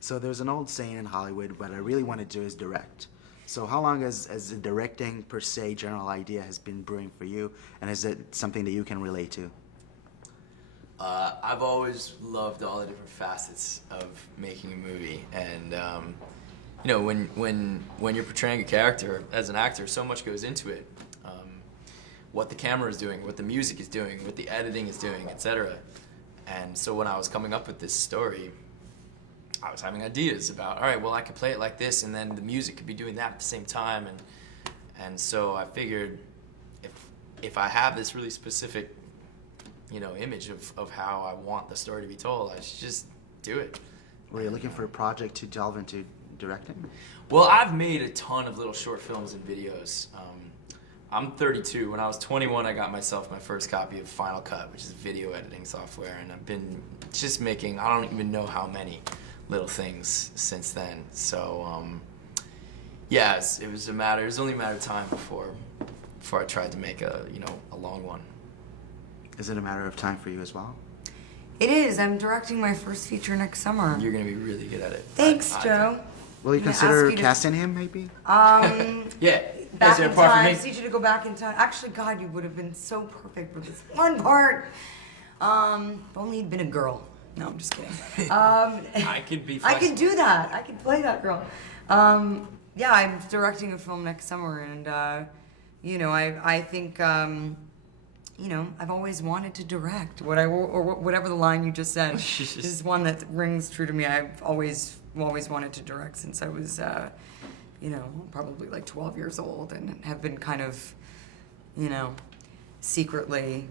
So there's an old saying in Hollywood, what I really want to do is direct. So how long as the directing per se general idea has been brewing for you, and is it something that you can relate to? I've always loved all the different facets of making a movie, and you know, when you're portraying a character as an actor, so much goes into it. What the camera is doing, what the music is doing, what the editing is doing, etc. And so when I was coming up with this story, I was having ideas about, all right, well, I could play it like this, and then the music could be doing that at the same time, and so I figured if I have this really specific, you know, image of how I want the story to be told, I should just do it. Were you looking for a project to delve into directing? Well, I've made a ton of little short films and videos. I'm 32. When I was 21, I got myself my first copy of Final Cut, which is video editing software, and I've been just making, I don't even know how many little things since then. So, yeah, it was only a matter of time before I tried to make a long one. Is it a matter of time for you as well? It is. I'm directing my first feature next summer. You're gonna be really good at it. Thanks, Joe. Will you consider casting him, maybe? Yeah. Back Is there in a part for time. me? I just need you to go back in time. Actually, God, you would have been so perfect for this one part. If only you'd been a girl. No, I'm just kidding. I could be I flexible. could do that. I could play that girl. Yeah, I'm directing a film next summer, and you know, I think you know, I've always wanted to direct. Whatever the line you just said is one that rings true to me. I've always wanted to direct since I was, you know, probably like 12 years old, and have been kind of, you know, secretly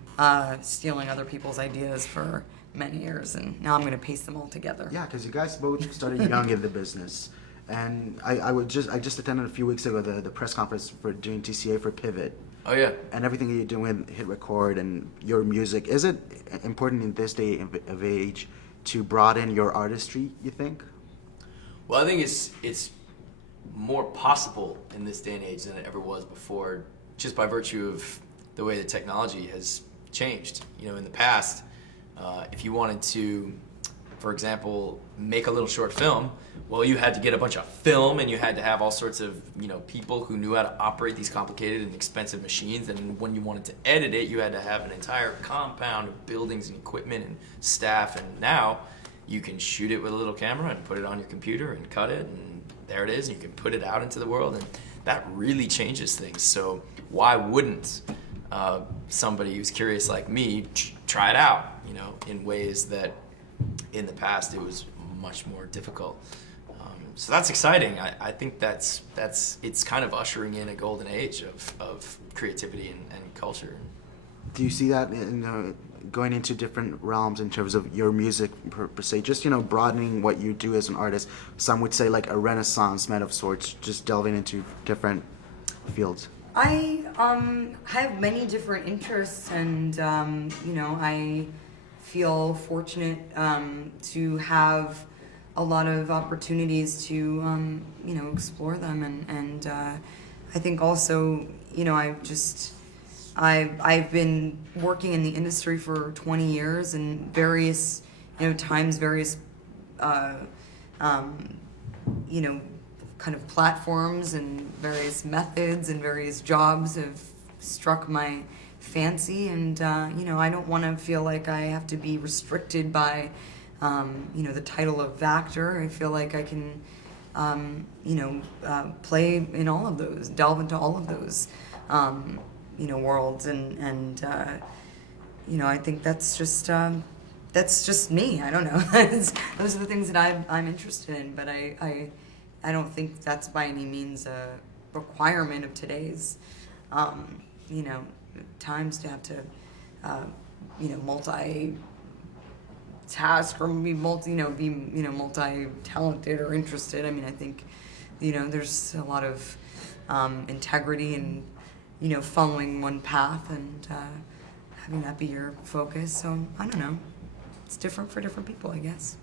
stealing other people's ideas for many years, and now I'm going to paste them all together. Yeah, because you guys both started young in the business. And I just attended a few weeks ago the press conference for doing TCA for Pivot. Oh yeah. And everything you're doing, hit record, and your music. Is it important in this day of age to broaden your artistry, you think? Well, I think it's more possible in this day and age than it ever was before, just by virtue of the way the technology has changed. You know, in the past, if you wanted to, for example, make a little short film, well, you had to get a bunch of film, and you had to have all sorts of, you know, people who knew how to operate these complicated and expensive machines. And when you wanted to edit it, you had to have an entire compound of buildings and equipment and staff. And now you can shoot it with a little camera and put it on your computer and cut it, and there it is. And you can put it out into the world, and that really changes things. So why wouldn't somebody who's curious like me try it out, you know, in ways that in the past it was much more difficult. So that's exciting. I think it's kind of ushering in a golden age of creativity and culture. Do you see that going into different realms in terms of your music per se, just, you know, broadening what you do as an artist? Some would say like a renaissance man of sorts, just delving into different fields. I have many different interests, and you know, I feel fortunate to have a lot of opportunities to you know, explore them, and I think also, you know, I've been working in the industry for 20 years, and various, you know, times, various you know, kind of platforms and various methods and various jobs have struck my fancy, and you know, I don't want to feel like I have to be restricted by you know, the title of actor. I feel like I can you know, play in all of those, delve into all of those you know, worlds, and you know, I think that's just me. I don't know. Those are the things that I'm interested in, but I don't think that's by any means a requirement of today's you know, times, to have to you know, multi-task or be multi-talented or interested. I mean, I think, you know, there's a lot of integrity in, you know, following one path and having that be your focus. So I don't know, it's different for different people, I guess.